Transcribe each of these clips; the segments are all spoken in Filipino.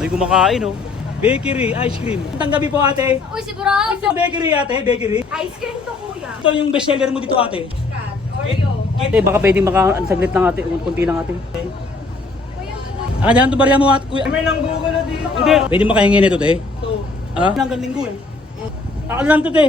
May kumakain oh. Bakery, ice cream. Magandang gabi po ate. Uy, sigurado! Bakery ate, bakery. Ice cream to, kuya. Ito yung best seller mo dito ate. Cat, Oreo. Ate, baka pwedeng saglit lang ate, kunti lang ate. Ah, dyan to barya mo ate. Kuya. May nang Google na dito. Hindi. Pwede makahingin ito te. Ah? Hanggang linggo eh. Ako lang to te.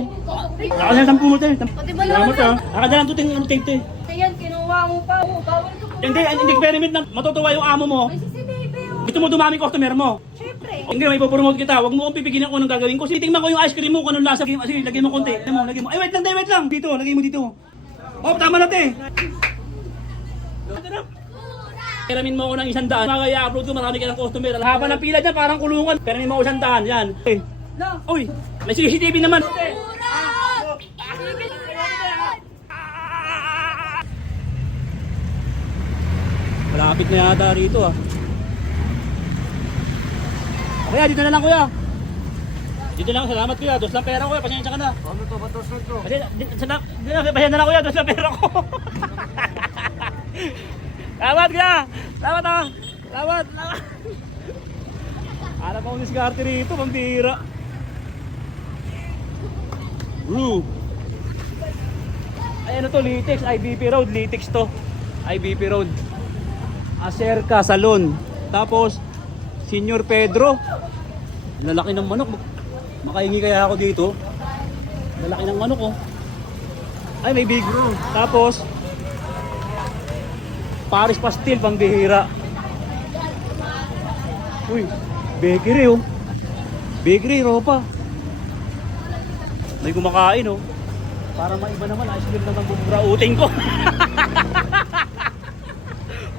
Ako lang 10 mo te. Pati ba naman Salamat ah. Ako lang to te, ano te. Ayan, kinuha mo pa. Oh, bawal ko pa. Hindi experiment na matutuwa yung amo mo. May sisibebe, oh. Gusto mo dumami customer mo. Siyempre. Hindi, may ipopromote kita. Huwag mo akong pipigilin kung anong gagawin ko. Titingnan ko yung ice cream mo kung anong lasa. Sige, lagay mo konti. Lagay mo. Ay, wait lang. Dito, lagay mo dito. Oh, tama na te. Peramin mo ako ng 100. Mga i-upload ko, marami ka ng customer. Haba ng pila dyan, parang kulungan. Peramin mo ako 100. Yan. Uy, may CCTV naman. Malapit na yata rito ah. Kuya, dito na lang kuya. Dito lang, salamat kuya. Dos lang pera kuya, pasensya ka na. Ano to? Batos na to. Pasensya na lang kuya, dos lang pera ko. Salamat kuya. Salamat ah. Salamat. Alam ko diskarte rito, pambira. Blue. Ay ano to, Litex, IBP Road, Litex to. IBP Road. Acerca Salon. Tapos Senior Pedro. Lalaki ng manok. Makahingi kaya ako dito. Lalaki ng manok oh. Ay may big room. Tapos Paris Pastil pambihira. Uy, bakery oh. Bakery ropa. May kumakain oh. Para maiba naman, ice cream naman buburautin ko.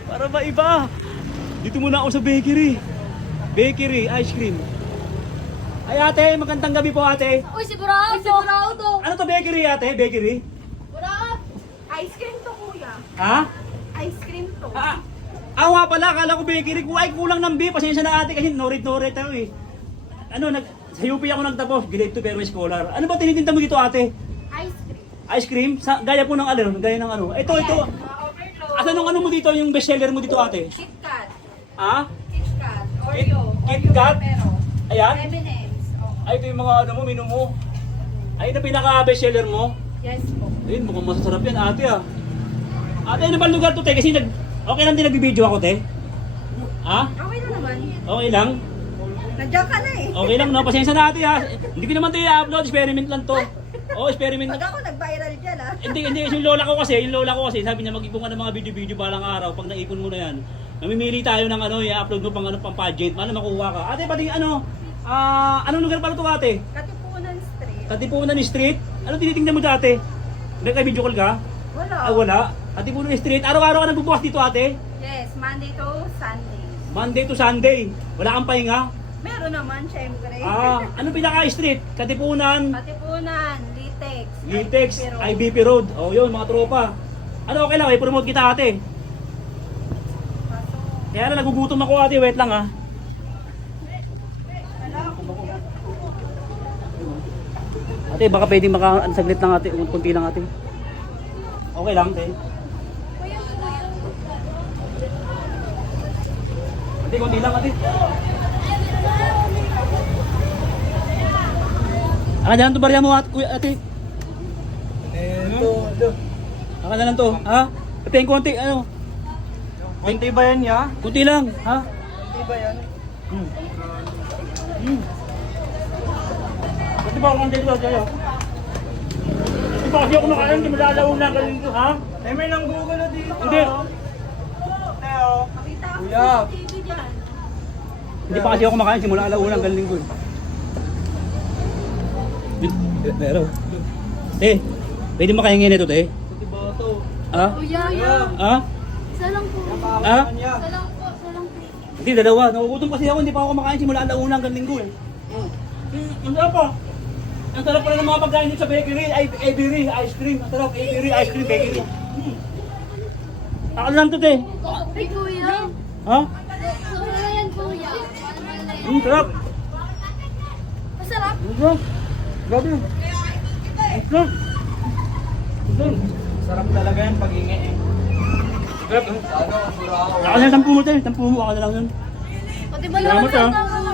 Para maiba. Dito muna ako sa bakery. Bakery, ice cream. Ay ate, magandang gabi po ate. Uy, sigurado! Sigurado! Ano to bakery ate? Bakery? Sigurado! Ice cream to, kuya. Ha? Ice cream to. Nga pala, akala ko bakery. Ay, kulang ng beef. Pasensya na ate kasi no-rate tayo eh. Ano, sa UP ako nagtapos. Grade 2 pero scholar. Ano ba tinitinda mo dito ate? Ice cream. Ice cream? Gaya po ng ano? Gaya ng ano? Ito. Mga overload. Asan yung ano mo dito? Yung best seller mo dito ate? Kit Kat. Ha? Kit Kat. Oreo. Kit Kat? Pero. Ayan? M&M's. Oh. Ay, ito yung mga ano mo, menu mo. Ay, ito pinaka best seller mo. Yes po. Ayun, mukhang masasarap yan ate ah. Ate, ano ba lugar to te? Kasi okay lang din nagbibideo ako te. Ha? Okay na naman. Okay lang? Nandiyan ka na eh. Okay lang no, pasensya na ate ha. Hindi ko naman ito i-upload, experiment lang to. Oo, experiment Pag lang. ako nag-viral dyan ah. Hindi, yung lola ko kasi, sabi niya mag-ipon ka ng mga video-video balang araw. Pag naipon mo na yan, mamimili tayo ng ano, i-upload mo pang pageant, paano makuha ka. Ate, pati ano, anong lugar pala to ate? Katipunan Street. Katipunan Street? Ano tinitingnan mo dati? Nagka-video call ka? Wala. Wala. Katipunan Street, araw-araw ka nagbubukas dito ate? Yes, Monday to Sunday. Monday to Sunday. Wala kang pahinga? Meron naman, syempre. Ano pinaka-street? Katipunan, Katipunan, Litex. Litex, Pero, IBP Road. O yun, mga tropa. Ano okay lang, i-promote kita ate. Kaya na nagugutom ako ate, wait lang ha. Ate, baka pwedeng saglit lang ate, kunti lang ate. Okay lang ate. Ate, kunti lang ate. Dyan to barya mo ate. Ito. Na lang to, ha? Ate, yung konti, ano? Konti ba yan ya? Kunti lang, ha? Konti ba yan? Kunti ba ako konti dito sa'yo? Hindi ba kasi ako nakain, hindi malalaw na galing ko, ha? May nang Google na dito. Hindi. Teo. Makita ako Kuya. sa TV dyan. Hindi pa kasi ako makain, simula alauna galing ko. Pero, pwede makahingi nito, te? Konti ba ito? Ha? Kuya, Ha? isa lang po. Ha? Isa lang po. Hindi, dalawa. Nagugutom kasi ako, hindi pa ako makain simula alauna galing ko, eh. Ang sarap pa. Ang sarap pala ng mga pagkain dito sa bakery, Avery, ice cream. Ang sarap, Avery, ice cream, bakery. Akal lang to, te. Ay, kuya. Ha? Wala yan, kuya. Sarap. Masarap. Sarap. Grabe. Sarap. Sarap. Sarap talaga yan pag-ingi eh. Sarap. Ano, surao. Ako na lang 10 mo, te. 10 mo, ako na lang yun. Pati ba naman Salamat, sa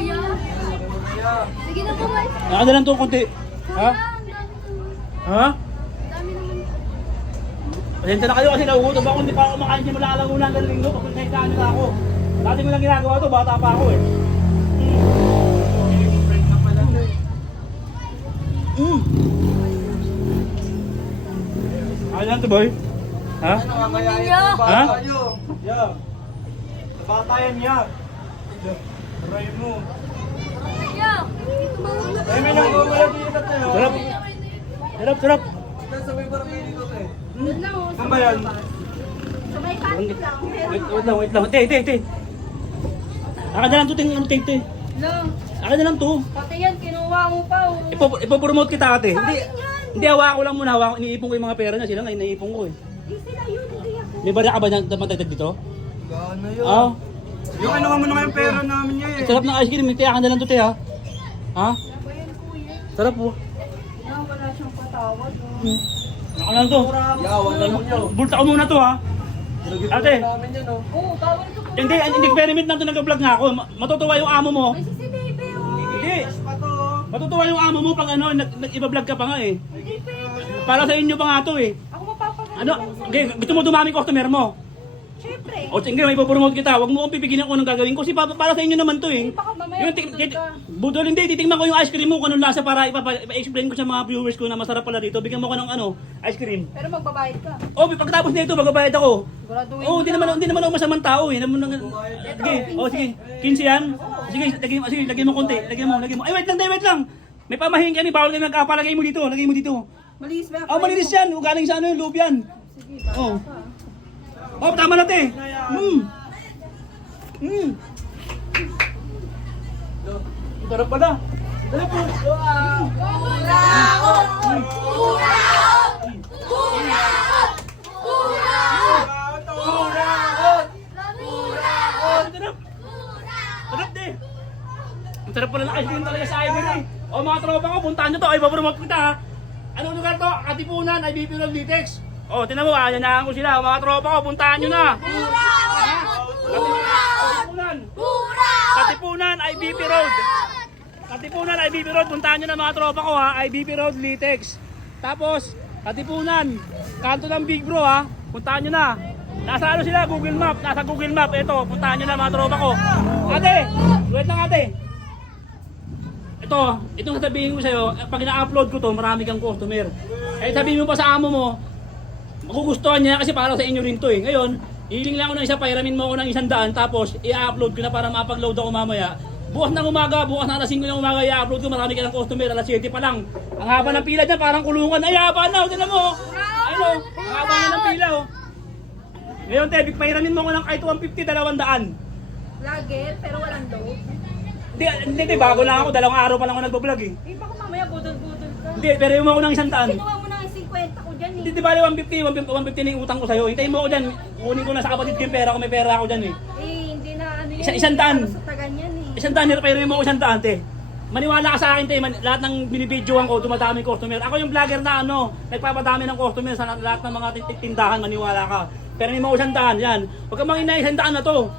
Sige na po, May. Ako na lang to konti. Ha? Kuya, ang dami naman. Ha? Ang dami naman. Pasensya na kayo kasi nagugutom ako, hindi pa ako kumakain simula lang unang ng linggo, pagkakaitaan nila ako. Dati ko lang ginagawa to, bata pa ako eh. Ano lang to boy? Ha? Nakakayaya Ha? yung bata nyo. Yeah. Bata yan, yeah. Aray mo. Kuya, tumawag na. Ay, may nanggugula dito na tayo. Sarap. Sarap, sarap. Nasa may barangay ko tayo. Yun lang, oh. Saan ba yan? Sabay kanto lang. Meron. Wait lang. Te. Akin na lang to, ano te. Lang. Akin na lang to. Pati yan, kinuha mo pa. Oh. Ipopromote kita ate. Sa Hindi, akin yan. hindi hawa ko lang muna, iniipon ko yung mga pera niya, sila nga iniipon ko eh. Di sila yun, hindi ako. May barya ka ba na matagdag dito? Gano yun? Ah, Yung ano mo na kayong pera namin niya eh. sarap ng ice cream, te, akin na lang to te ha. Ha? Ayan, kuya. Sarap po. Wala siyang patawad. Oh. Akin na lang to. Yawan na mo nyo. Bulta ko muna to ha. Ate, Namin yan oh. Oo, tawad ko po. hindi, experiment na to, nag-vlog nga ako. Matutuwa yung amo mo. May CCTV, oh. Hindi, Pa to. matutuwa yung amo mo pag ano, nag-iba-vlog ka pa nga eh. Hindi pwede. Para sa inyo pa nga to eh. Ako mapapagaling. Ano, okay, gusto mo dumami customer mo? Siyempre. O sige, may ipopromote kita. Huwag mo akong pipigilan kung anong gagawin ko. Kasi para sa inyo naman to eh. Baka mamaya budol ka. Budol hindi, titingnan ko yung ice cream mo kung anong lasa para ipa-explain ko sa mga viewers ko na masarap pala dito. Bigyan mo ko ng ano, ice cream. Pero magbabayad ka. O, pagkatapos nito, magbabayad ako. Siguraduhin Oh, hindi naman ako masamang tao eh. Sige, sige. 15 yan. Sige, lagyan mo konti. Lagyan mo. Ay, wait lang. May pamahin ka ni, bawal ka nagkapalagay mo dito. Lagay mo dito. Malinis ba? Oh, malinis yan. Galing sa ano yung loob yan. Oh. Oh, tama na te. Sarap pala. Sarap po. Sarap. Sarap te. Ang sarap pala ng ice cream talaga sa Ivory. O mga tropa ko, puntahan nyo to. Ay, bapromote kita ha. Anong lugar to? Katipunan, IBP Road Litex. O, tinan mo, ananahan ko sila. Mga tropa ko, puntahan nyo na. Katipunan. Katipunan, IBP Road. Katipunan, IBP Road. Puntahan nyo na mga tropa ko ha. IBP Road Litex. Tapos, Katipunan. Kanto ng Big Bro ha. Puntahan nyo na. Nasa ano sila? Google Map. Nasa Google Map. Ito, puntahan nyo na mga tropa ko. Ate, wait lang ate. Itong sasabihin ko sa'yo, pag ina-upload ko to, marami kang customer. Eh sabihin mo pa sa amo mo, magugustuhan niya kasi para sa inyo rin to eh. Ngayon, hiling lang ako ng isa, pairamin mo ako ng 100, tapos i-upload ko na para ma-upload ako mamaya. Bukas ng umaga, bukas na alas 5 ng umaga, i-upload ko, marami ka ng customer, alas 7 pa lang. Ang haba ng pila dyan, parang kulungan. Ay, haba na, tignan mo. Ayun o, ang haba na ng pila o. Ngayon, Tebik, pairamin mo ko ng kahit 150, 200. Lager, pero walang loob. Hindi, bago lang ako, 2 araw pa lang ako nagbablog eh. Eh, baka mamaya budol-budol ka. Hindi, pero yung ako ng 100. Kinuha mo na yung 50 ko dyan eh. Hindi, di bali 150 na yung utang ko sa'yo. Hintayin mo ako dyan. Kunin ko na sa kapatid ko yung pera ko, may pera ako dyan eh. Eh, hindi na ano yan. Isang daan. Para sa tagan yan eh. 100, pero mo ako 100, te. Maniwala ka sa akin, te. Lahat ng binibidyoan ko, dumadami customer. Ako yung vlogger na ano, nagpapadami ng customer sa lahat ng mga tindahan, maniwala ka. Pero mo ako 100, yan. Huwag kang manginay, 100 na to.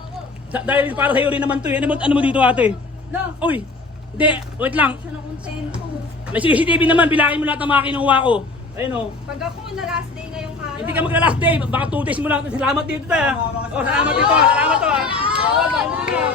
Dahil para sa'yo rin naman to eh. Ano mo dito, ate? No, Uy! Hindi, wait lang. siya na kontento. May CCTV naman, bilangin mo lahat ng mga kinuha ko. Ayun o. Pag ako na last day ngayong araw. Hindi ka magla-last day, baka 2 days mo lang. Salamat dito tayo. Oh, salamat dito. Salamat to. Ah.